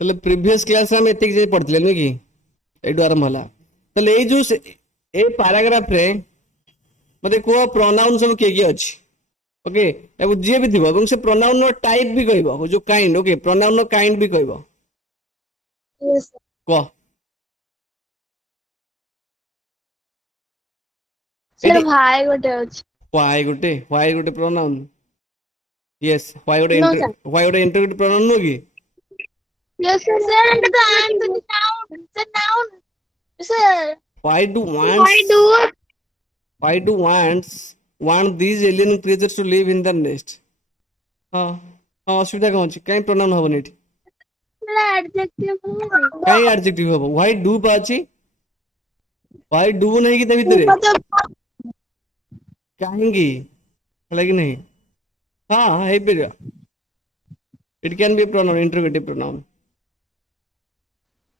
ତାହେଲେ previous class ଆମେ ଏତିକି ଯାଇ ପଢିଥିଲେ ନୁହେଁ କି? ଏଇଠୁ ଆରମ୍ଭ ହେଲା। ତାହେଲେ ଏଇ ଯୋଉ ଏ ପାରାଗ୍ରାଫରେ ମତେ କୁହ ପ୍ରୋନାଉନ ସବୁ କିଏ କିଏ ଅଛି? ଓକେ, ତାକୁ ଯିଏ ବି ଥିବ ଏବଂ ସେ ପ୍ରୋନାଉନ ର ଟାଇପ ବି କହିବ, ଯୋଉ କାଇଣ୍ଡ। ଓକେ, ପ୍ରୋନାଉନ ର କାଇଣ୍ଡ ବି କହିବ। Yes, sir. କହ Sir, ଏଠି why ଗୋଟେ ଅଛି? why ଗୋଟେ pronoun. Yes, why No, sir. ଗୋଟେ ଇଣ୍ଟରଗେଟିଭ ପ୍ରୋନାଉନ ନୁହଁ କି? Yes, sir. Sir, and the answer is noun. Sir, noun. Sir, why do why wants do why do want these alien creatures to live in the nest? ହଁ ହଁ, ଅସୁବିଧା କଣ ଅଛି? କାଇଁ ପ୍ରୋନାଉନ ହବନି ଏଠି? adjective କାଇଁ ଆଡଜେକ୍ଟିଭ ହବ? why do ପା ଅଛି। why do ନାହିଁ କି ତା ଭିତରେ? मतलब କାହିଁକି ହେଲା କି ନାହିଁ? ହଁ ହଁ, ହେଇପାରିବ। It can be a pronoun, interrogative pronoun.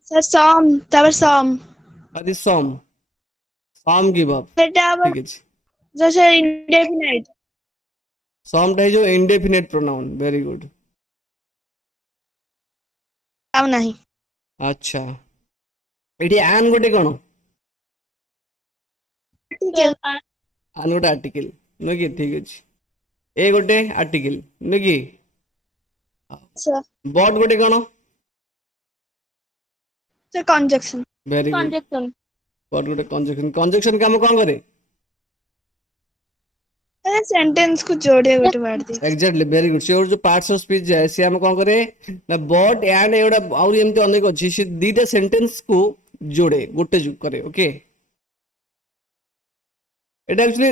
sir some তারপর some ଆଦି some give up। সেটা আবার ঠিক ଅଛି, স্যার indefinite some ଟା ହେଇଯିବ indefinite pronoun। very good। ଆଉ ନାହିଁ ଆଚ୍ଛା, ଏଠି an ଗୋଟେ କଣ? an ଗୋଟେ article ନୁହେଁ କି? ଠିକ ଅଛି, ଏ ଗୋଟେ article ନୁହେଁ କି? ଆଚ୍ଛା but ଗୋଟେ କଣ? sir conjunction very good। conjunction but ଗୋଟେ conjunction କାମ କଣ କରେ? अरे सेंटेंस को जोड़े ଗୋଟେ word दी ଏକ୍ଜାକ୍ଟଲି, ଭେରି ଗୁଡ୍। ସେ ଯୋଉ ପାର୍ଟସ ଅଫ ସ୍ପିଚ ଯାଏ ସେ ଆମେ କଣ କରେ ନା ବଟ୍ ଆଣ୍ଡ ଏଗୁଡା ଆହୁରି ଏମିତି ଅନେକ ଅଛି, ସେ ଦିଟା ସେଣ୍ଟେନ୍ସ କୁ ଯୋଡେ, ଗୋଟେ କରେ। ଓକେ, এটা actually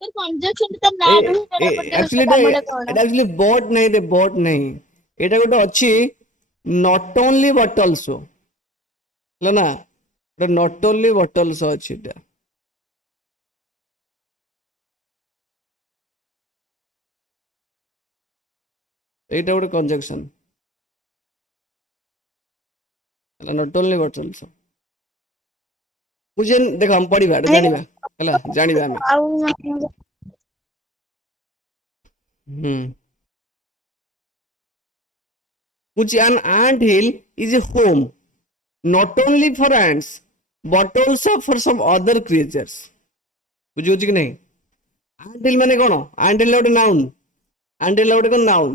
sir conjunction ତ ନା ରୁ ହିଁ ଜଣା ପଡିଯାଉଛି ସେ actually କାମଟା କଣ এটা actually bot ନାହିଁ ରେ, bot ନାହିଁ। ଏଇଟା ଗୋଟେ ଅଛି not only but also, ହେଲା ନା? এটা not only but also ଅଛି ଏଟା। ଏଇଟା ଗୋଟେ conjunction ହେଲା, not only but also। ବୁଝେନ, ଦେଖ ଆମେ ପଢିବା, ଏଟା ଜାଣିବା ହେଲା, ଜାଣିବା ଆମେ। ଆଉ ହୁଁ, which an ant hill is a home not only for ants but also for some other creatures। ବୁଝିହଉଛି କି ନାହିଁ? ant hill ମାନେ କଣ? ant hill ଗୋଟେ noun, ant hill ଗୋଟେ କଣ noun।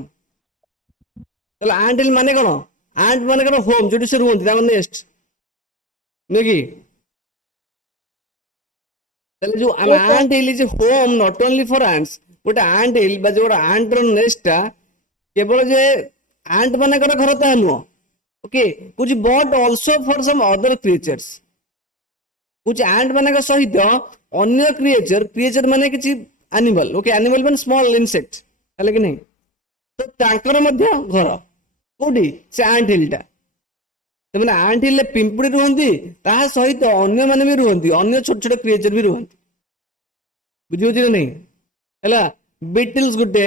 ତାହେଲେ ant hill ମାନେ କଣ? ant ମାନେ କଣ? ହୋମ, ଯୋଉଠି ସେ ରୁହନ୍ତି, ତାଙ୍କ ନେଷ୍ଟ ନୁହେଁ କି? ତାହେଲେ ଯୋଉ an ant hill is a home not only for ants, ଗୋଟେ ant hill ବା ଯୋଉ ant ର ନେଷ୍ଟ ଟା କେବଳ ଯେ ant ମାନଙ୍କର ଘର ତାହା ନୁହଁ। ଓକେ, କହୁଛି but also for some other creatures. କହୁଛି ଆଣ୍ଟ ମାନଙ୍କ ସହିତ ଅନ୍ୟ କ୍ରିଏଚର ମାନେ କିଛି ଆନିମଲ। ଓକେ, ଆନିମଲ ମାନେ ସ୍ମଲ ଇନସେକ୍ଟ, ହେଲା କି ନାହିଁ? ତ ତାଙ୍କର ମଧ୍ୟ ଘର କୋଉଠି? ସେ ଆଣ୍ଟ ହିଲ୍ ଟା। ସେମାନେ ଆଣ୍ଟ ହିଲ୍ ରେ ପିମ୍ପୁଡି ରୁହନ୍ତି, ତାହା ସହିତ ଅନ୍ୟମାନେ ବି ରୁହନ୍ତି, ଅନ୍ୟ ଛୋଟ ଛୋଟ କ୍ରିଏଚର ବି ରୁହନ୍ତି। ବୁଝିହଉଛି ନା ନାହିଁ? ହେଲା, ବିଟଲ୍ସ ଗୋଟେ,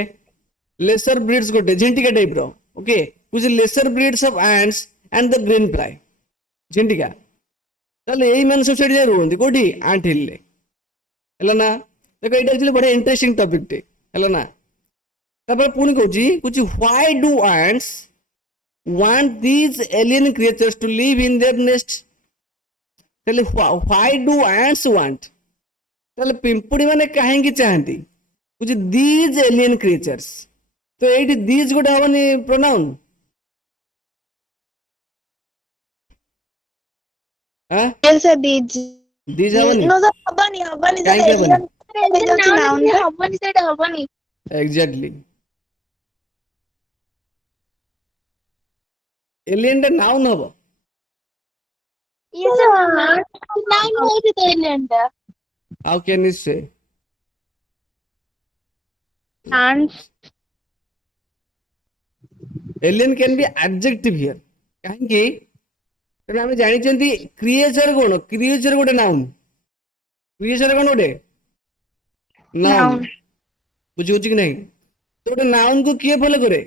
ଲେସର ବ୍ରିଡ୍ସ ଗୋଟେ, ଝିଣ୍ଟିକା ଟାଇପ ର। Okay, which lesser breeds of ants and the green fly, ଝିଣ୍ଟିକା। ତାହେଲେ ଏଇ ମାନେ ସବୁ ସେଠି ଯାଇ ରୁହନ୍ତି, କୋଉଠି? ଆଣ୍ଟ ହିଲ୍ ରେ, ହେଲା ନା? ଦେଖ, ଏଇଟା ଆକ୍ଚୁଆଲି ବଢିଆ ଇଣ୍ଟରେଷ୍ଟିଂ ଟପିକ ଟେ, ହେଲା ନା? ତାପରେ ପୁଣି କହୁଛି why do ants want these alien creatures to live in their nest? ତାହେଲେ why do ants want, ତାହେଲେ ପିମ୍ପୁଡି ମାନେ କାହିଁକି ଚାହାନ୍ତି? କହୁଛି these alien creatures, ତ ଏଇଠି these ଗୋଟେ ହବନି ପ୍ରୋନାଉନ? हाँ, yes sir these these ହବନି? no sir ହବନି sir କାହିଁକି ହବନି? alien noun ହବନି ସେଇଟା ହବନି ଏକ୍ଜାକ୍ଟଲି, ଏଲିଏନ ଟା ନାଉନ ହବ। yes sir noun ହଉଛି ତ alien ଟା ହାଉ କ୍ୟାନ୍ ୟୁ ସେ? ants alien can be adjective here. काहेकि तेणु आम जानी क्रिएचर कौन? क्रिएचर गोटे नाउन, क्रिएचर कौन गोटे नाउन। noun बुझे कि नहीं? तो गोटे नाउन को किए फॉलो करे?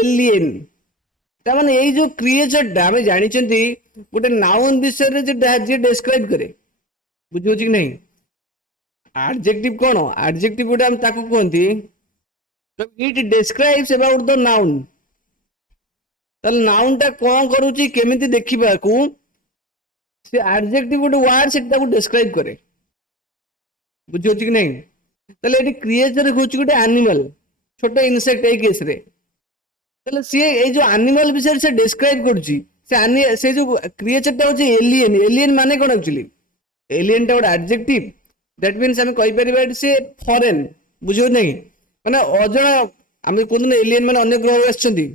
एलियन। तामाने यही जो क्रिएचर टा आम जानी गोटे नाउन विषय जे डिस्क्राइब करे। बुझे कि नहीं? एडजेक्टिव कौन? एडजेक्टिव गोटे आम ताको कहती, it describes about the noun. ତାହେଲେ ନାଉନ୍ ଟା କଣ କରୁଛି କେମିତି ଦେଖିବାକୁ ସେ ଆଡଜେକ୍ଟିଭ ଗୋଟେ ୱାର୍ଡ ସେଟା ତାକୁ ଡେସ୍କ୍ରାଇବ କରେ ବୁଝିହଉଛି କି ନାହିଁ ତାହେଲେ ଏଠି କ୍ରିଏଚର ହଉଛି ଗୋଟେ ଆନିମାଲ ଛୋଟ ଇନସେକ୍ଟ ଏଇ କେସରେ ତାହେଲେ ସିଏ ଏଇ ଯୋଉ ଆନିମାଲ ବିଷୟରେ ସେ ଡେସ୍କ୍ରାଇବ କରୁଛି ସେ ଯୋଉ କ୍ରିଏଚରଟା ହଉଛି ଏଲିଏନ ଏଲିଏନ ମାନେ କଣ ଆକ୍ଚୁଆଲି ଏଲିଏନ ଟା ଗୋଟେ ଆଡଜେକ୍ଟିଭ ଦ୍ୟାଟ ମିନ୍ସ ଆମେ କହିପାରିବା ଏଠି ସେ ଫରେନ୍ ବୁଝିହଉଛି ନାହିଁ ମାନେ ଅଜଣା ଆମେ କହୁଥିଲେ ଏଲିଏନ ମାନେ ଅନ୍ୟ ଗ୍ରହରୁ ଆସିଛନ୍ତି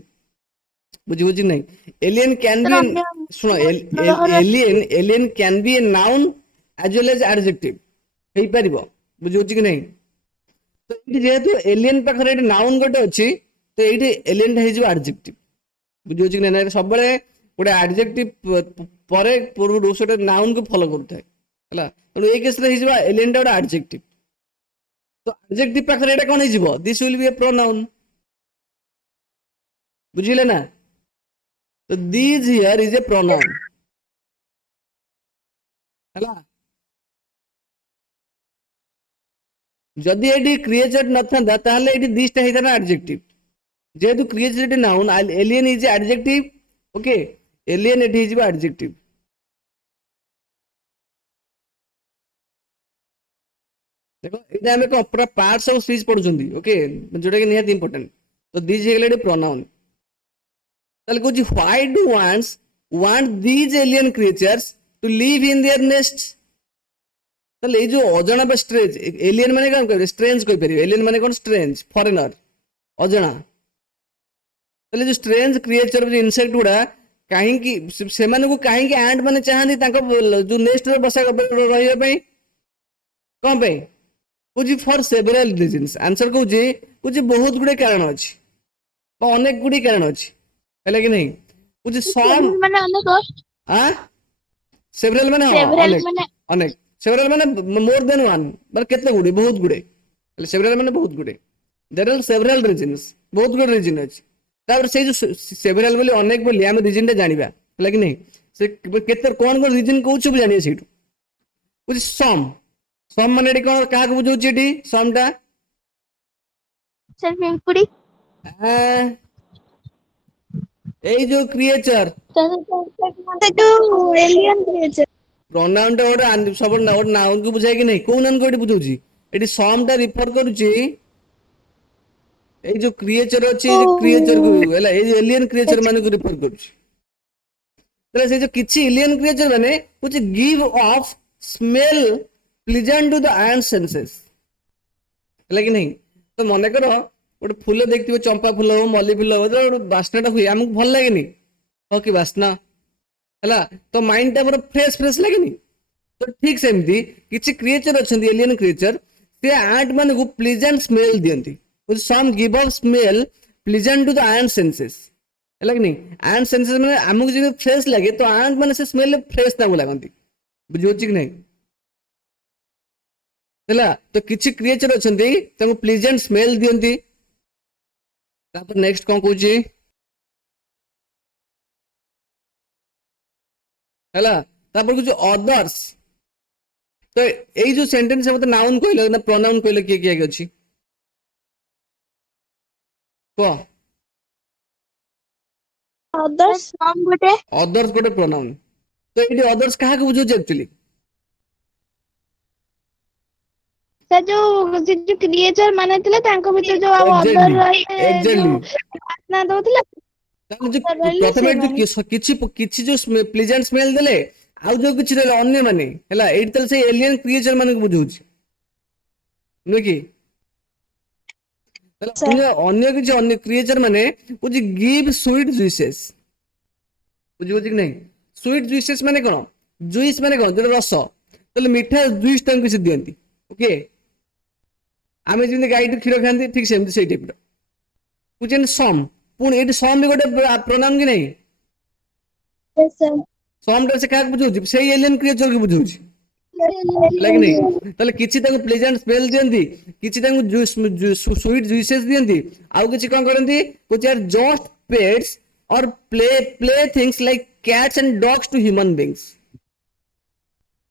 ବୁଝିବୁଝି ନାହିଁ ଏଲିଏନ କ୍ୟାନ୍ sir ବି ଅନ୍ୟ ଶୁଣ ଗ୍ରହର alien can be A noun ଆଜ ୱେଲ୍ ଏଜ ଆଡଜେକ୍ଟିଭ ହେଇପାରିବ ବୁଝିହଉଛି କି ନାହିଁ ତ ଏଇଠି ଯେହେତୁ ଏଲିଏନ ପାଖରେ ଏଠି ନାଉନ୍ ଗୋଟେ ଅଛି ତ ଏଇଠି ଏଲିଏନ ଟା ହେଇଯିବ ଆଡଜେକ୍ଟିଭ ବୁଝିହଉଛି କି ନାହିଁ ସବୁବେଳେ ଗୋଟେ ଆଡଜେକ୍ଟିଭ ପରେ ପୂର୍ବରୁ ସେଟା ନାଉନ୍ କୁ ଫଲୋ କରୁଥାଏ ହେଲା ତେଣୁ ଏଇ କେସରେ ହେଇଯିବ ଏଲିଏନ ଟା ଗୋଟେ ଆଡଜେକ୍ଟିଭ ତ ଆଡଜେକ୍ଟିଭ ପାଖରେ ଏଇଟା କଣ ହେଇଯିବ this will be A pronoun ବୁଝିଲେ ନା ତ this here is a pronoun ହେଲା ଯଦି ଏଠି କ୍ରିଏଚର ନଥାନ୍ତା ତାହେଲେ ଏଠି ଦିସଟା ହେଇଥାନ୍ତା ଆଡଜେକ୍ଟିଭ ଯେହେତୁ କ୍ରିଏଚର ଏଠି noun alien is adjective okay alien ଏଠି ହେଇଯିବ ଆଡଜେକ୍ଟିଭ देखो ଏଇଟା ଆମେ କଣ ପୁରା ପାର୍ଟସ ଅଫ ସ୍ପିଚ ପଢୁଛନ୍ତି ଓକେ ଯୋଉଟା କି ନିହାତି ଇମ୍ପୋର୍ଟାଣ୍ଟ ତ ଦିସ୍ ହେଇଗଲା ଏଠି ପ୍ରୋନାଉନ୍ ତାହେଲେ କହୁଛି why do want these alien creatures to live in their nest ତାହେଲେ ଏଇ ଯୋଉ ଅଜଣା ବା ଷ୍ଟ୍ରେଞ୍ଜ ଏଲିଏନ ମାନେ କଣ କହିବେ ଷ୍ଟ୍ରେଞ୍ଜ କହିପାରିବେ ଏଲିଏନ ମାନେ କଣ ଷ୍ଟ୍ରେଞ୍ଜ ଫରେନର ଅଜଣା ତାହେଲେ ଯୋଉ ଷ୍ଟ୍ରେଞ୍ଜ କ୍ରିଏଚର ଇନସେକ୍ଟ ଗୁଡା କାହିଁକି ସେମାନଙ୍କୁ କାହିଁକି ଆଣ୍ଟ ମାନେ ଚାହାନ୍ତି ତାଙ୍କ ଯୋଉ ନେଷ୍ଟରେ ବସା ରହିବା ପାଇଁ କଣ ପାଇଁ କହୁଛି ଫର ସେଭରାଲ ରିଜନ୍ସ ଆନ୍ସର କହୁଛି ବହୁତ ଗୁଡେ କାରଣ ଅଛି ବା ଅନେକ ଗୁଡିଏ କାରଣ ଅଛି ହେଲା କି ନାହିଁ କହୁଛି ସମ୍ several ମାନେ ଅନେକ ଆଁ ସେଭରାଲ ମାନେ ହଁ several ଅନେକ ମାନେ ଅନେକ ସେଭରାଲ ମାନେ ମୋର ଦେନ ୱାନ୍ ମାନେ କେତେ ଗୁଡେ ବହୁତ ଗୁଡେ ହେଲେ ସେଭରାଲ ମାନେ ବହୁତ ଗୁଡେ ଦେର ଆର୍ ସେଭରାଲ ରିଜନ୍ସ ବହୁତ ଗୁଡେ ରିଜନ ଅଛି ତାପରେ ସେଇ ଯୋଉ ସେଭରାଲ ବୋଲି ଅନେକ ବୋଲି ଆମେ ରିଜନ ଟା ଜାଣିବା ହେଲା କି ନାହିଁ ସେ କେତେ କଣ କଣ ରିଜନ କହୁଛୁ ବି ଜାଣିବା ସେଇଠୁ କହୁଛି ସମ୍ ମାନେ ଏଠି କଣ କାହାକୁ ବୁଝଉଛି ଏଠି ସମ୍ ଟା sir ପିମ୍ପୁଡି ଏଇ ଯୋଉ କ୍ରିଏଚର ମତେ ଯୋଉ ଏଲିୟନ କ୍ରିଏଚର ପ୍ରୋନାଉନ ଟା ଗୋଟେ ସବୁ ଗୋଟେ ନାଉନ କୁ ବୁଝାଏ କି ନାହିଁ କୋଉ ନାଉନ କୁ ଏଠି ବୁଝଉଛି ଏଠି ସମ୍ ଟା ରିଫର କରୁଛି ଏଇ ଯୋଉ କ୍ରିଏଚର ଅଛି ଏଇ ଯୋଉ କ୍ରିଏଚର କୁ ହେଲା ଏଇ ଯୋଉ ଏଲିୟନ କ୍ରିଏଚର ମାନଙ୍କୁ ରିଫର କରୁଛି ତାହେଲେ ସେ ଯୋଉ କିଛି ଏଲିୟନ କ୍ରିଏଚର ମାନେ ହଉଛି give off smell pleasant to the ant senses ହେଲା କି ନାହିଁ ତ ମନେକର ଗୋଟେ ଫୁଲ ଦେଖିଥିବ ଚମ୍ପା ଫୁଲ ହଉ ମଲ୍ଲି ଫୁଲ ହଉ ଗୋଟେ ବାସ୍ନାଟା ହୁଏ ଆମକୁ ଭଲ ଲାଗେନି ହଉ କି ବାସ୍ନା ହେଲା ତ ମାଇଣ୍ଡ ଟା ପୁରା ଫ୍ରେଶ ଲାଗେନି ତ ଠିକ ସେମିତି କିଛି କ୍ରିଏଚର ଅଛନ୍ତି ଏଲିୟନ କ୍ରିଏଚର ସେ ଆଣ୍ଟ ମାନଙ୍କୁ ପ୍ଲିଜେଣ୍ଟ ସ୍ମେଲ ଦିଅନ୍ତି some give off smell pleasant to the ant senses ହେଲା କି ନାହିଁ ଆଣ୍ଡ ସେନ୍ସେସ୍ ମାନେ ଆମକୁ ଯେବେ ଫ୍ରେଶ ଲାଗେ ତ ଆଣ୍ଟ ମାନେ ସେ ସ୍ମେଲ ଫ୍ରେଶ ତାଙ୍କୁ ଲାଗନ୍ତି ବୁଝିହଉଛି କି ନାହିଁ ହେଲା ତ କିଛି କ୍ରିଏଚର ଅଛନ୍ତି ତାଙ୍କୁ ପ୍ଲିଜେଣ୍ଟ ସ୍ମେଲ ଦିଅନ୍ତି ତାପରେ ନେକ୍ସଟ କଣ କହୁଛି ହେଲା ତାପରେ କହୁଛି ଅଦର୍ସ ତ ଏଇ ଯୋଉ ସେଣ୍ଟେନ୍ସ ମତେ ନାଉନ କହିଲ ନା ପ୍ରୋନାଉନ କହିଲ କିଏ କିଏ ଅଛି କୁହ ଅଦର୍ସ ସମ୍ ଗୋଟେ ଅଦର୍ସ ଗୋଟେ ପ୍ରୋନାଉନ ତ ଏଇଠି ଅଦର୍ସ କାହାକୁ ବୁଝଉଛି ଆକ୍ଚୁଆଲି ସେ ଯୋଉ କ୍ରିଏଚର ମାନେ ଥିଲେ ତାଙ୍କ ଭିତରେ ଯୋଉ ଆଉ ଅଦର ଏକ୍ସାକ୍ଟଲି ରହିଲେ ଏକ୍ସାକ୍ଟଲି ଯୋଉ ବାସ୍ନା ଦଉଥିଲା ତାହେଲେ other ଯୋଉ ରହିଲେ ପ୍ରଥମେ ସେମାନେ ଯୋଉ କିଛି ଯୋଉ ପ୍ଲିଜେଣ୍ଟ ସ୍ମେଲ ଦେଲେ ଆଉ ଯୋଉ କିଛି ରହିଲେ ଅନ୍ୟମାନେ ହେଲା ଏଇଠି ତାହେଲେ ସେଇ ଏଲିୟନ କ୍ରିଏଚର ମାନଙ୍କୁ ବୁଝଉଛି ନୁହେଁ କି ତାହେଲେ ଅନ୍ୟ କିଛି ଅନ୍ୟ କ୍ରିଏଚର ମାନେ ହଉଛି ଗିଭ୍ ସୁଇଟ୍ ଜୁଇସେସ୍ ବୁଝିବୁଝି କି ନାହିଁ ସୁଇଟ୍ ଜୁଇସେସ୍ ମାନେ କଣ ଜୁଇସ୍ ମାନେ କଣ ଯୋଉଟା ରସ ତାହେଲେ ମିଠା ଜୁଇସ୍ ତାଙ୍କୁ କିଛି ଦିଅନ୍ତି ଓକେ ଆମେ ଯେମିତି ଗାଈଠୁ କ୍ଷୀର ଖାଆନ୍ତି ଠିକ ସେମିତି ସେଇ ଟାଇପର ବୁଝୁଛନ୍ତି ସମ୍ ପୁଣି ଏଇଠି ସମ୍ ବି ଗୋଟେ ପ୍ରୋନାଉନ କି ନାହିଁ ସମ୍ ଟା ସେ କାହାକୁ ବୁଝଉଛି ସେଇ ଏଲିୟନ କ୍ରିଏଚର କୁ ବୁଝଉଛି ହେଲା କି ନାହିଁ ତାହେଲେ କିଛି ତାଙ୍କୁ ପ୍ଲେଜେଣ୍ଟ ସ୍ମେଲ ଦିଅନ୍ତି କିଛି ତାଙ୍କୁ ସୁଇଟ୍ ଜୁଇସେସ୍ ଦିଅନ୍ତି ଆଉ କିଛି କଣ କରନ୍ତି which are just pets or play things like cats and dogs to human beings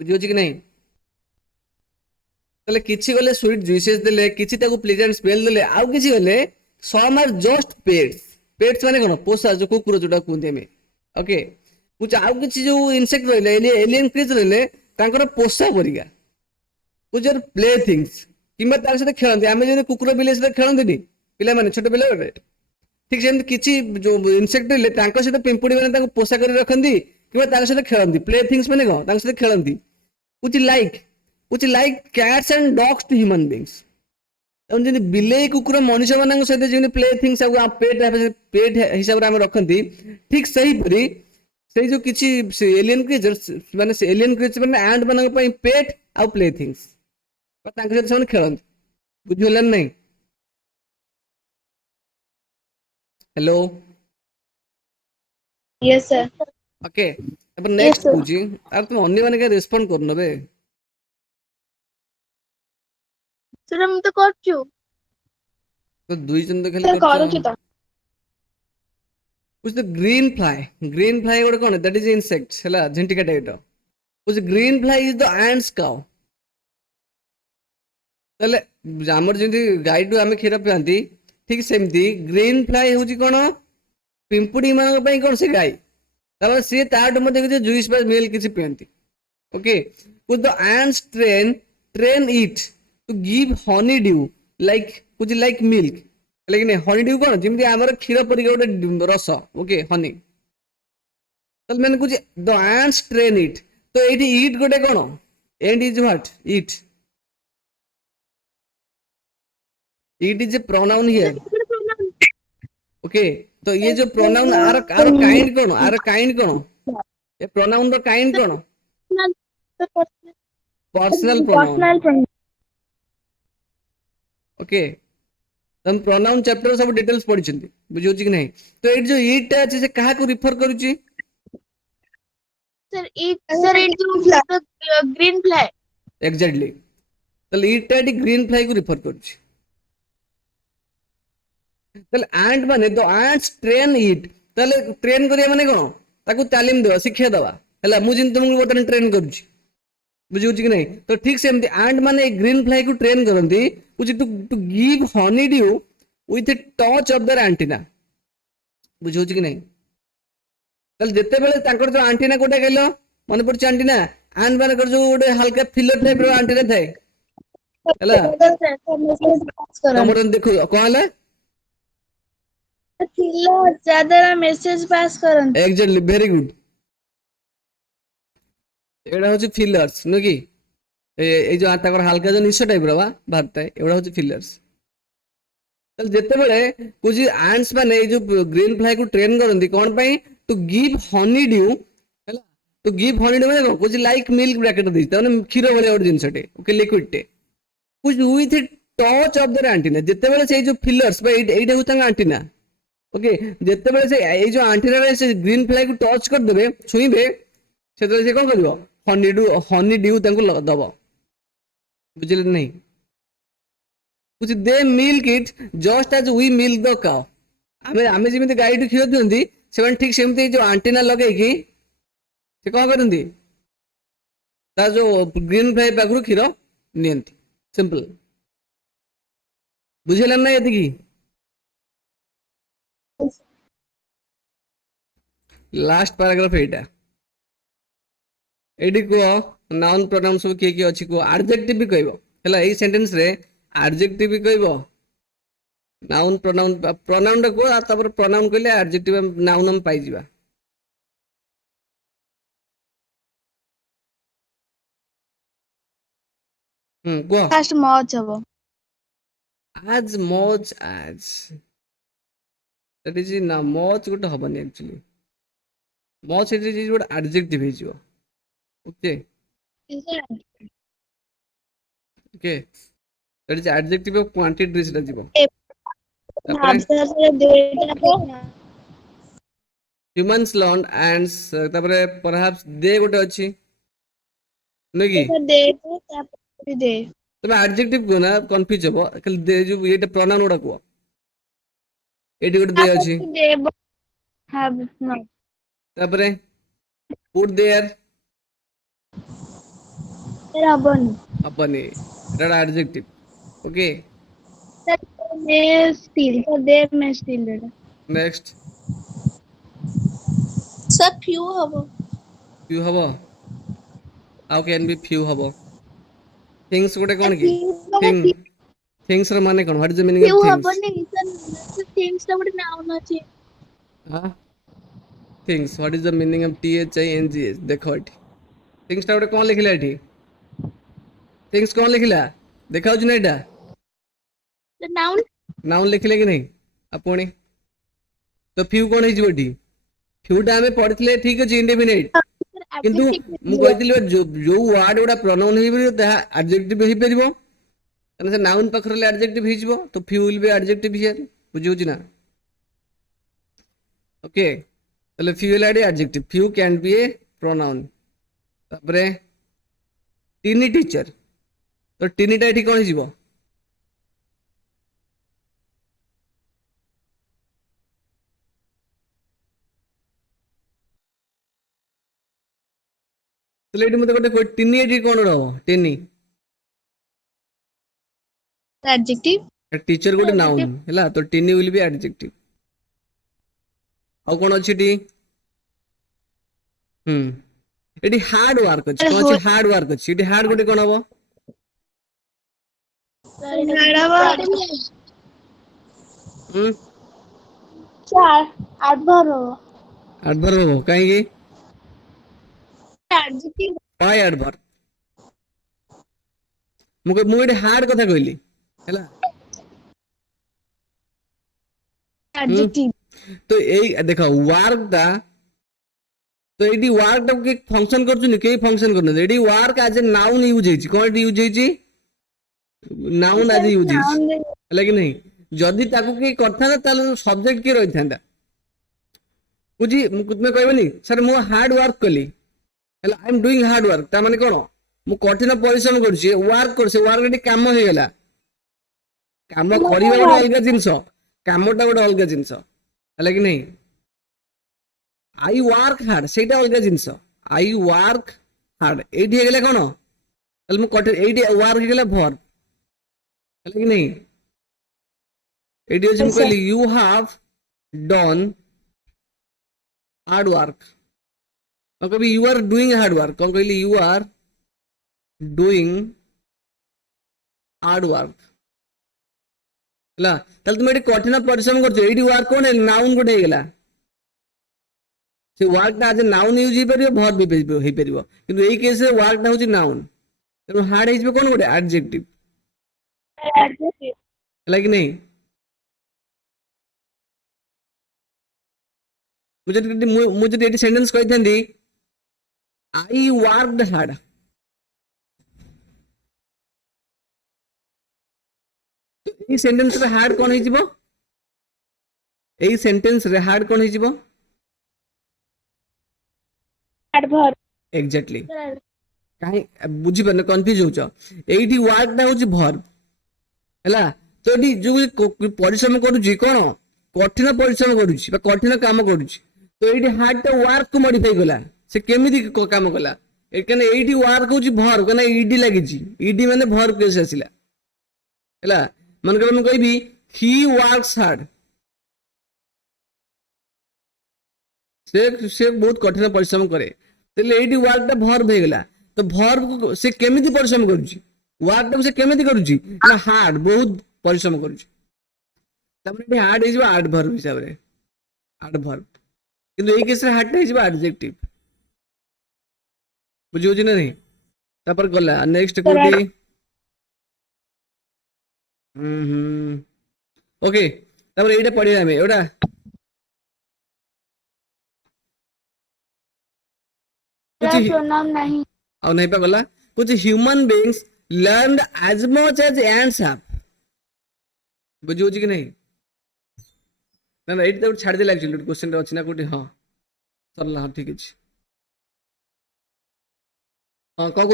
ବୁଝିହଉଛି କି ନାହିଁ ତାହେଲେ କିଛି ଗଲେ ସୁଇଟ୍ ଜୁଇସେସ୍ ଦେଲେ କିଛି ତାକୁ ପ୍ଲେଜେଣ୍ଟ ସ୍ମେଲ ଦେଲେ ଆଉ କିଛି ଗଲେ some are just pets pets माने कोन पोसा जो कुकुर जोटा कहते हमें ओके कुछ आउ किछि जो इनसेक्ट रहले एलियन क्रिएचर रहले तांकर पोसा परिका कुछ प्ले थिंग्स किंबा तार साथे खेलନ୍ତି ଆମେ ଯେମିତି କୁକୁର ବିଲେଇ ସାथे ଖେଳନ୍ତିନି ପିଲାମାନେ ଛୋଟ ପିଲାବେଳେ ठीक सेमती किछि जो इनसेक्ट रहले तांको सहित पिंपुड़ी माने तांको पोसा କରି ରଖନ୍ତି କିମ୍ବା ତାଙ୍କ ସହିତ ଖେଳନ୍ତି ପ୍ଲେ थिंग्स माने कोन तांको सहित खेळନ୍ତି which like cats and dogs to human beings हम जेनी बिलेई कुकुर मनुष्य मानक सहित जेनी प्ले थिंग्स सब पेट हिसाब रे हम रखନ୍ତି ठीक सही परी से जो किछि एलियन क्रिएचर माने से एलियन क्रिएचर माने एंड मानक पई पेट आ प्ले थिंग्स तांको सहित सब खेळନ୍ତି बुझिलन नहीं हेलो Yes, sir. ओके अब Yes, नेक्स्ट sir. पूछी अब तुम अन्य माने के रिस्पोंड करनो बे Sir, ମୁଁ ତ କରୁଛୁ। तो दुई जन तो खाली Sir, କରୁଛୁ करछो ତ। कुछ तो ग्रीन फ्लाई गोटे कोन दैट इज इंसेक्ट हला झंटिका टाइप रो कुछ green fly is the ends cow तले हमर जेंति गाय टू हमें खीर पियांती ठीक सेमती ग्रीन फ्लाई होची कोन पिंपुड़ी मान पई कोन से गाय तब से ताट मते किछ जूस बा मिल्क किछ पियांती ओके कुछ the ants train it to give Honey due like कुछ लाइक मिल्क लेकिन हनी ड्यू कोन जेमती हमर खीर परी गोटे रस ओके हनी तल मैंने कुछ द एंड्स ट्रेन इट तो एटी इट गोटे कोन and is what it it is a pronoun here okay तो ये जो प्रोनाउन आर काइंड कोन ये प्रोनाउन रो काइंड कोन personal pronoun Personal pronoun. Okay हम प्रोनाउन चैप्टर सब डिटेल्स पढि छथि बुझौ कि नहीं तो एट जो इट अछि से कहा को रिफर करूची Sir, it the green flag. Exactly तले इट एटी ग्रीन फ्लाई को रिफर करूची तले एंट माने द एंट्स ट्रेन इट तले ट्रेन करिया माने कोन ताकू तालीम देवा शिक्षा देवा हला मु जिन तुमको बतन ट्रेन करूची बुझौ कि नहीं तो ठीक से एमती एंट माने ग्रीन फ्लाई को ट्रेन करंती कुछ to give Honey dew with a touch of their antenna बुझौ कि नहीं तले जते बेले तांकर जो एंटीना कोटा कहलो मन पड़छ एंटीना एंट माने कर जो गोटे हल्का फिलर टाइप रो एंटीना थाए हला तमर देखो कोन हला ज्यादा मेसेज पास करन एग्जैक्टली वेरी गुड एड़ा होची फिलर्स नो कि ए जो ताकर हल्का जो निश टाइप रो बात है एड़ा होची फिलर्स तल जते बेले कुछ एंट्स माने ए जो ग्रीन फ्लाई को ट्रेन करंती कोन पई टू गिव हनी ड्यू हला टू गिव हनी ड्यू माने कुछ लाइक मिल्क ब्रैकेट दी तने खीर वाले और जिनसटे ओके लिक्विड टे कुछ with touch of the antenna जते बेले से जो फिलर्स बा एटा होता एंटीना ओके जते बेले से ए जो एंटीना रे से ग्रीन फ्लाई को टच कर देबे छुईबे सेतले से कोन करबो हनी ड्यू तांको दबो बुझले नहीं कुछ they milk it just as we milk the cow आमे जेमिति गाय टू खियो दियंती सेवन ठीक सेमिति जो एंटीना लगे की से कोन करंती ता जो ग्रीन फ्लाई पाखरु खीरो नियंती सिंपल बुझले ना यदि की लास्ट पैराग्राफ एटा एडी को नाउन प्रोनाउन सब के अछि को एडजेक्टिव भी कहबो हला एई सेंटेंस रे एडजेक्टिव भी कहबो नाउन प्रोनाउन को तापर प्रोनाउन कहले एडजेक्टिव नाउन हम पाई जिबा को फास्ट मौज हबो as much as that is ना much गोटे हबनी एक्चुअली much it is गोटे एडजेक्टिव हे जिवो okay okay that is adjective of quantity सेटा जिवो humans learned ants तापरे perhaps they गोटे अछि नकी दे तबे एडजेक्टिव को ना कंफ्यूज हबो खाली दे जो एटा प्रोनाउन गोटा को एटी गोटे दे अछि have no तापरे put there हबनी अपने एटा एडजेक्टिव ओके दे में स्टील देता next Sir, few habo. Few हबो हाउ कैन बी फ्यू हबो थिंग्स गोटे Sir, कोन की few মানে थिंग थिंग्स ର ମାନେ कोन what is the meaning few of things ହବନି sir, sir things ଟା ଗୋଟେ noun ଅଛି। हां things what is the meaning of T H I N G S देखो एठी थिंग्स टा गोटे कोन लिखिला एठी थिंग्स कोन लिखिला देखाउ छु ना एटा The noun नाउन लिखिले कि नहीं आपुणी तो फ्यू कोन हिजबो एठी फ्यू टा हमें पढ़िथिले ठीक अछि इंडेफिनिट sir किंतु adjective मु कहिथिले जो वर्ड गुडा प्रोनाउन हेइ परियो ताहा एडजेक्टिव हेइ परिबो तने से नाउन पखरले एडजेक्टिव हिजबो तो few will be adjective here बुझियो ना ओके ताले few will add adjective few can be a pronoun तापरे टीनी टीचर तो टीनी टा एठी कोन हिजबो ताले एठी मते गोटे टीनी एठी कोन रहबो टीनी adjective टीचर गोटे नाउन हैला तो टीनी विल बी एडजेक्टिव आ कोन अछि टी एटी हार्ड वर्क अछि कोन अछि हार्ड वर्क अछि एटी हार्ड गोटे कोन हबो हम sir adverb एडवर्ब हबो काहे की adjective काय एडवर्ब मु एटी हार्ड कथा कहली हैला adjective तो एई देखो वर्क दा तो एटी वर्क टा के फंक्शन करछुनी के फंक्शन करन एटी work as a noun use हेछि कोन एटी यूज हेछि नाउन एज यूज हेछि noun हैला कि नहीं जदी ताकू के करथा ना ताले सब्जेक्ट के रहिथांदा बुझी तुमे कहबनी सर मु हार्ड वर्क कली हैला I am doing hard work ता माने कोन मु कठिन परिश्रम करछि वर्क करछि वर्क एटी काम हे गेला काम करिबा गोटे अलगा जिंस कामटा गोटे अलगा जिंस हैला कि नहीं आई वर्क हार्ड सेटा अलगा जिंस आई वर्क हार्ड एठी हे गेला कोन ताले मु कठिन एठी वर्क हे गेला वर्ब हैला कि नहीं एठी अछि मु कहली you have done hard work कभी you are doing hard work कौन कहली you are doing hard work हैला ताले तुम एठी कठिन परिश्रम करछ एठी वर्क कोन नाउन गोटे हे गेला से वर्क ता आज नाउन यूज हे परियो वर्ब भी हे परियो किंतु एई केस रे वर्क ता होची नाउन तेनु हार्ड हिजबे कोन गोटे एडजेक्टिव adjective हैला कि नहीं मुझे एटी सेंटेंस कहिथांदी आई वर्कड हार्ड तो एई सेंटेंस रे हार्ड कोन हिजबो एई सेंटेंस रे हार्ड कोन हिजबो adverb एग्जैक्टली काहे बुझी परने कंफ्यूज होचो एठी वर्क ता होची वर्ब हैला तो एठी जो परिश्रम करूची कोन कठिन परिश्रम करूची बा कठिन काम करूची तो एठी हार्ड ता वर्क को मॉडिफाई कला से केमिति काम कला एकने एठी वर्क होची वर्ब कना ईडी लागिची ईडी माने वर्ब केस आसिला हैला मन कर मैं कहबी ही वर्क्स हार्ड से बहुत कठिन परिश्रम करे तेले एठी वर्क ता वर्ब हे गेला तो वर्ब को से केमिति परिश्रम करूची वर्क ता से केमिति करूची ना हार्ड बहुत परिश्रम करूची तमने हार्ड इज एडवर्ब हिसाब रे एडवर्ब किंतु एई केस रे हार्ड इज एडजेक्टिव बुझियो जी नहीं तापर गला नेक्स्ट कोडी ओके तापर एटा पढिया हमें एटा कुछ pronoun नहीं और नहीं पे गला कुछ human beings learn as much as ants have बुझियो जी कि नहीं ना ना एटा छाड़ दे एक्चुअली क्वेश्चन रे अछि ना कोठी हां सरला हां ठीक अछि हां को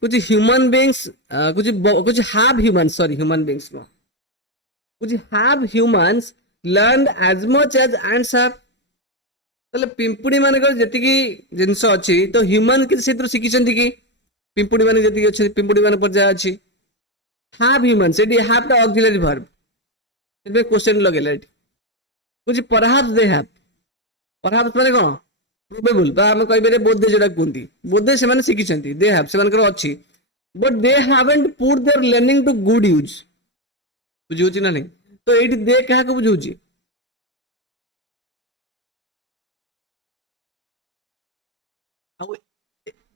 कुछ ह्यूमन बीइंग्स कुछ have human sorry human beings कुछ have humans learn as much as ants have ताले पिंपुड़ी मानकर जतिकी जिंस अछि तो ह्यूमन के सेत्र शिखिचंती की पिंपुड़ी माने जतिकी अछि पिंपुड़ी माने पर जा अछि हैव ह्यूमन सेडी हैव द ऑक्सिलरी वर्ब इबे क्वेश्चन लगेला एटी कुछ परहाप्स दे हैव परहाप्स माने कोन प्रोबेबल बा हम कहबे रे बोधे जोडा कोंती बोधे से माने सिखिसंती दे हैव से मानकर अछि but they haven't put their learning to good use बुझुची ना नहीं तो एठी दे कहा को बुझुची ଆଉ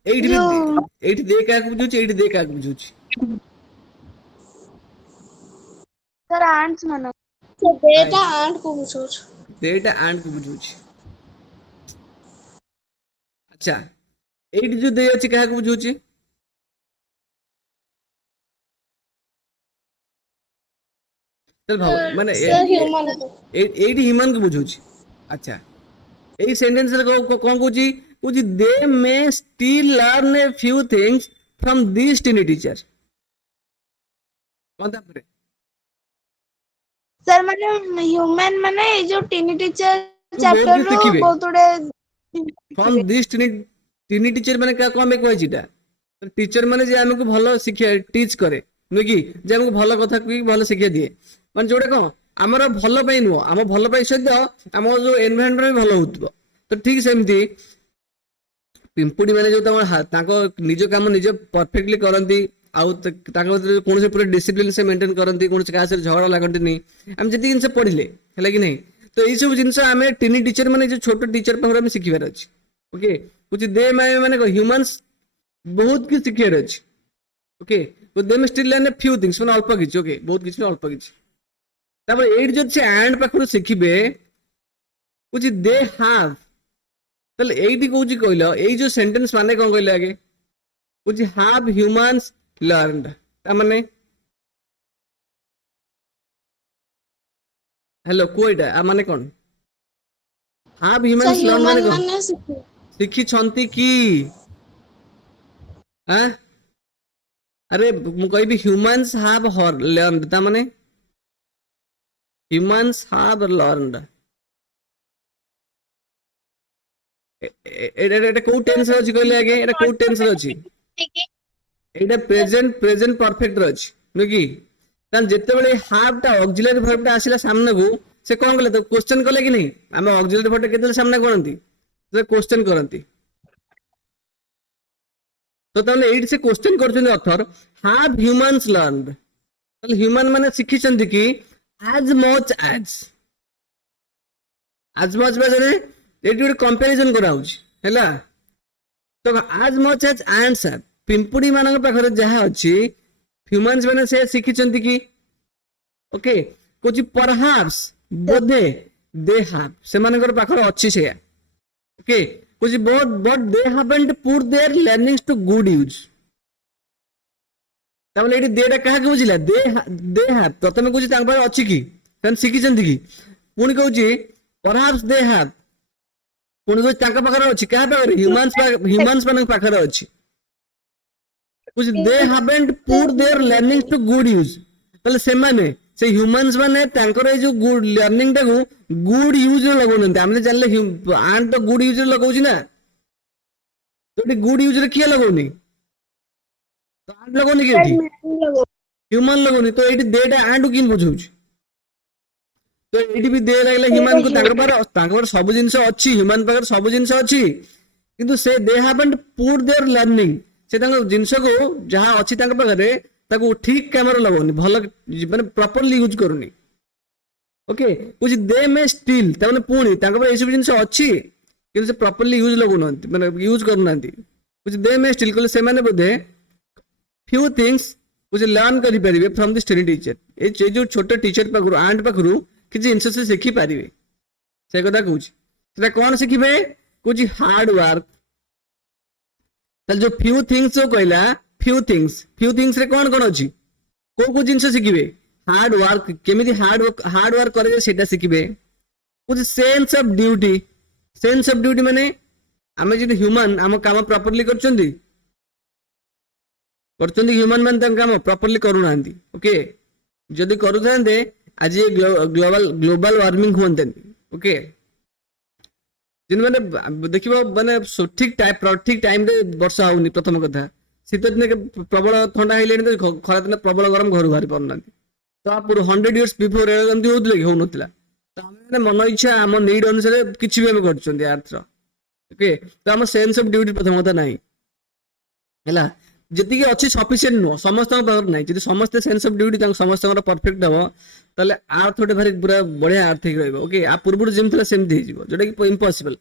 ଏଇଠି ବି जो ଏଇଠି ଦେ କାହାକୁ ବୁଝୁଛି ଏଇଠି ଦେ କାହାକୁ ବୁଝୁଛି सर आंट्स मानो तो बेटा आंट को पूछो ଦେଟା ଆଣ୍ଡ କୁ ବୁଝୁଛି ଆଚ୍ଛା ଏଇଠି ଯୋଉ ଦେ ଅଛି କାହାକୁ ବୁଝୁଛି ତାହେଲେ ଭାବ ମାନେ सर ह्यूमन ଏଇଠି ହ୍ୟୁମାନ କୁ ବୁଝୁଛି ଆଚ୍ଛା ଏଇ ସେଣ୍ଟେନ୍ସ ରେ କଣ କହୁଛି କହୁଛି they may still learn a few things from this tiny teacher କଣ ତାପରେ सर माने ह्यूमन माने ये जो टीनी टीचर ତୁ ବହୁତ चैप्टर କିଛି रो ଶିଖିବେ बहुत उड़े फ्रॉम दिस टीनी टीचर माने क्या कौन में कहछि ता टीचर माने जे हमको भलो शिक्षा टीच करे नुह कि जे हमको भलो कथा कहि भलो शिक्षा दिए माने जोडे कोन हमर भलो पई नुह हम भलो पई सहित हम जो एनवायरनमेंट भलो होतबो तो ठीक सेमती पिंपुडी माने जो ताको निज काम निज परफेक्टली करंती आउ ताको कोन से पूरा डिसिप्लिन से मेंटेन करंती कोन से कासे झगड़ा लागंती नहीं हम जति जिंस पढिले हैला कि नहीं तो ये सब जिनस आम टीनी टीचर माने जो छोट टीचर पाखर आम शिखिबार अछि ओके कुछ दे माने ह्यूमंस बहुत कि शिखिबार अछि ओके तो they still learn a few things माने अल्प किछ ओके बहुत किछ अल्प किछ तापर एट जो से एंड पाखर शिखिबे कुछ दे हैव तले एटी कहूची कहलो एई जो सेंटेंस माने कोन कहले आगे कुछ हैव ह्यूमंस लर्नड ता माने हेलो कोइटा आ माने कोन हैव ह्यूमंस लर्न माने कोन शिखी छंती की हां अरे मु कहबी ह्यूमंस हैव हर लर्नड ता माने ह्यूमंस हैव लर्नड एटा को टेंस रे अछि कहले आगे एटा को टेंस रे अछि एटा प्रेजेंट परफेक्ट रे अछि नु की तान जेते बेले हैव ता ऑक्सिलरी वर्ब ता आसिला सामने को से कोन कहले तो क्वेश्चन कहले कि नहीं हम ऑक्सिलरी वर्ब केते सामने करंती से क्वेश्चन करंती तो ताने एट से क्वेश्चन करछन ऑथर हैव ह्यूमंस लर्नड ताले ह्यूमन माने शिखि छंती कि as much बाजरे एटी गोटे कंपैरिजन करा होउछ हैला तो as much as ants have पिंपुडी मानक पाखरे जहा अछि ह्यूमंस माने से शिखि छंती कि ओके कुछ परहाप्स बोधे दे हैव से मानकर पाखरे अछि से ओके कुछ but they haven't put their learnings to good use तामले एटी देटा काहा के बुझिला दे हैव प्रथमे कुछ तांग पर अछि कि तन शिखि छंती कि पुनी कहूची परहाप्स दे हैव पुनी कहूची तांका पाखरे अछि काहा पाखरे ह्यूमंस मानक पाखरे अछि कुछ they haven't put their learning to good use तले से माने से ह्यूमंस माने तांकर ए जो गुड लर्निंग टा को गुड यूज रे लगोनते हमने जानले आंट तो गुड यूज रे लगौची ना तो गुड यूज रे किया लगोनी तो आंट लगोनी के ह्यूमन लगोनी तो एटी देटा आंट किन बुझौछ तो एटी भी दे लागले ह्यूमन को तांकर पर सब जिंस अछि ह्यूमन पर सब जिंस अछि किंतु से दे हैवंट पुट देयर लर्निंग से तांको जिंस को जहां अछि तांकर पाखरे ताको ठीक कैमरा लगौनी भलो माने प्रॉपर्ली यूज करूनी ओके कुछ दे में स्टिल ताने पुणी तांको पर एसब जिंस अछि किंतु से प्रॉपर्ली यूज लगौनंती माने यूज करनांती कुछ दे में स्टिल कोले से माने बोधे फ्यू थिंग्स कुछ लर्न करि परिबे फ्रॉम दिस टीनी टीचर ए जो छोटे टीचर पाखरु आंट पाखरु किछि जिंस से सिखि परिबे से कथा कहूची सेटा कोन सिखिबे कुछ हार्ड वर्क तल जो फ्यू थिंग्स जो कहला फ्यू थिंग्स रे कोन कोन अछि को जिंस सिखिबे हार्ड वर्क केमिति हार्ड वर्क करे सेटा सिखिबे कुछ सेंस ऑफ ड्यूटी माने आमे जे ह्यूमन हम काम प्रॉपर्ली करचंदी ह्यूमन मान तन काम प्रॉपर्ली करू नांदी ओके जदी करू थांदे आज ग्लोबल वार्मिंग होंतन ओके जिन माने देखिबो माने ठीक टाइम रे वर्षा होउनी प्रथम कथा शीत दिन के प्रबल ठंडा हेलेनी तो खरा दिन प्रबल गरम घर बाहर परनांती तो आप 100 इयर्स बिफोर एमती होउतले कि होउनतला तो आमे मन इच्छा आम नीड अनुसार किछि भी हम करछन्ती आर्ट्स रो ओके तो आम सेंस ऑफ ड्यूटी प्रथमत नाही हैला जेतिकी अछि सफिशिएंट नो समस्त पावर नाही जदि समस्त सेंस ऑफ ड्यूटी तांग समस्त परफेक्ट हबो ताले आर्थ ओटे भारी पूरा बढ़िया आर्थिक रहइबो ओके आ पूर्वुर जेम थला सेम दी जिवो जोटा कि इम्पॉसिबल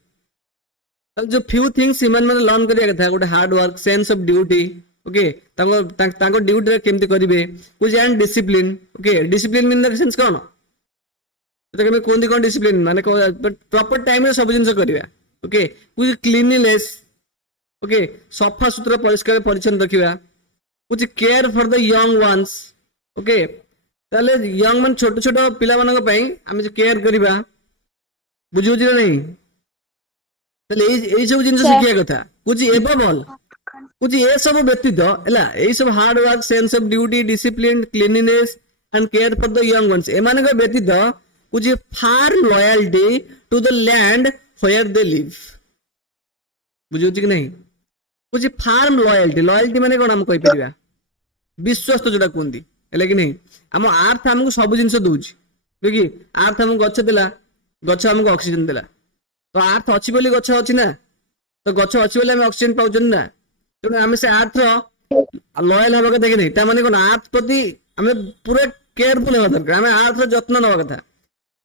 ताले जो फ्यू थिंग्स इमान माने लर्न करिया कथा गोटे hard work sense of duty okay तांको ड्यूटी रे केमति करिवे कुछ and discipline okay discipline mean the sense कोन तो केमे कोन कोन डिसिप्लिन माने प्रॉपर टाइम रे सब जिंस करिवा ओके कुछ क्लीनलीनेस ओके सफा सुतरा परिष्कार परिच्छन्न रखिबा कुछ care for the young ones okay ताले यंग मन छोट छोट पिला मानक पई आमे जे केयर करिबा बुझियो जे नहीं ताले एई सब जिंस Sir. शिखिया कथा कुछ एबव ऑल कुछ ए सब व्यतीत हला एई सब hard work sense of duty discipline cleanliness and care for the young ones ए मानक व्यतीत कुछ form loyalty to the land where they live बुझियो कि नहीं कुछ फार्म लॉयल्टी लॉयल्टी माने कोन हम कहि परिबा विश्वस्त जोटा कोंदी हेले कि नहीं हम आर्थ हमको सब जिंस दउची देखि आर्थ हमको गछ देला गछ हमको ऑक्सीजन देला तो आर्थ अछि बोली गछ अछि ना तो गछ अछि बोली हम ऑक्सीजन पाउछन ना तो हम से आर्थ लॉयल हबा के नहीं ता माने कोन आर्थ प्रति हमें पूरा केयरफुल हबा दरकार हमें आर्थ जत्न नबा कथा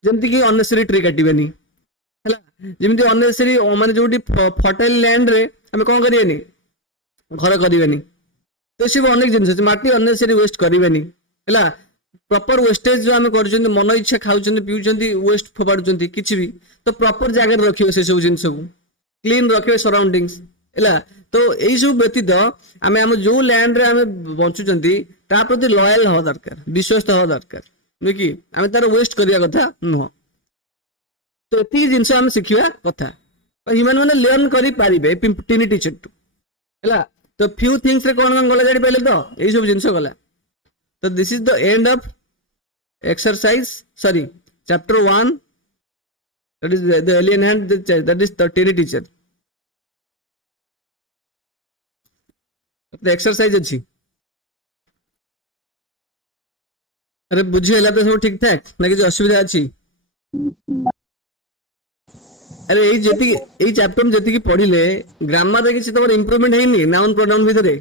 जेमति कि अननेसेसरी ट्री काटिबेनी हला जेमति अननेसेसरी माने जोटी फर्टाइल लैंड रे हमें कोन करियेनी घर करिबेनी तो सब अनेक जिनिस माटी अननेसेसरी वेस्ट करिबेनी हला प्रॉपर वेस्टेज जो हमें करछन मन इच्छा खाउछन पिउछन वेस्ट फोपाडुछन किछि भी तो प्रॉपर जगह रखियो से सब जिनिस सब क्लीन रखियो सराउंडिंग्स हला तो एई सब व्यतीत आमे हम जो लैंड रे हमें बंचुछंती ता प्रति लॉयल हो दरकार विश्वस्त हो दरकार देखि आमे तार वेस्ट करिया कथा न तो एती जिनिस हम सिखिया कथा ह्यूमन माने लर्न करि पारिबे टिनी टीचर टू हला तो फ्यू थिंग्स रे कोन कोन गला जाडी पहले तो एई सब जिंस गला तो this is the end of exercise sorry chapter 1 that is the alien hand that is the Terry teacher the exercise अछि अरे बुझी हला तो सब ठीक ठाक ना कि असुविधा अछि अरे एई जेति एई चैप्टर में जेति की पढिले ग्रामर रे किछि तमर इंप्रूवमेंट हेनी नाउन प्रोनाउन भितरे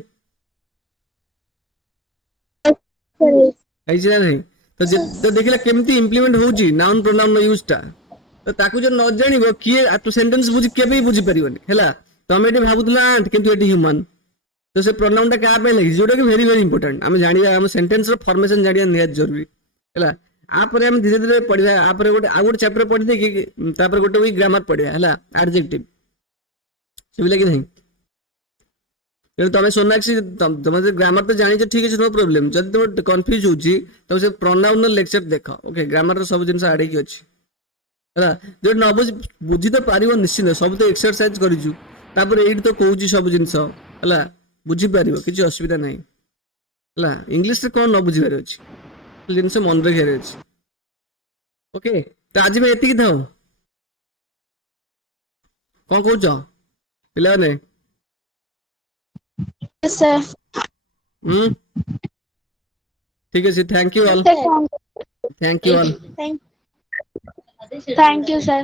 आई जे नहीं तो देखिला केमती इंप्लीमेंट होउची नाउन प्रोनाउन नो यूज ता तो ताकू जो न जानिबो किए तू सेंटेंस बुझी केबे बुझी परिबनी हैला तमे एटी भाबुतला किंतु एटी ह्यूमन तो से प्रोनाउन ता का पे लागि जोटा कि वेरी वेरी इंपोर्टेंट हम जानिबा हम सेंटेंस रो फॉर्मेशन जानिया नियत जरूरी हैला आपर हम धीरे धीरे पढ़िया आपर गोटे आ गोटे चैप्टर पढ़ी दे कि तापर गोटे वी ग्रामर पढ़िया हैला एडजेक्टिव सिबिला कि नहीं तेणु तुम सोनाक्षी तुम ग्रामर तो जानी ठीक है नो प्रोब्लेम जब तुम कन्फ्यूज होची तो से प्रोनाउन लेक्चर देख ओके ग्रामर सब जिन आड़े की अच्छी है जो न बुझी तो पार निश्चित सब तो एक्सरसाइज करूँ तापर ये तो कौच सब जिन है बुझीपार किसी असुविधा ना है इंग्लीश रे कौन न बुझीपार अच्छी जिन मन रखार अच्छे ओके तो आज मैं ये था कौन कौच पे Yes, sir. ठीक है thank you all thank you all Thank you, sir.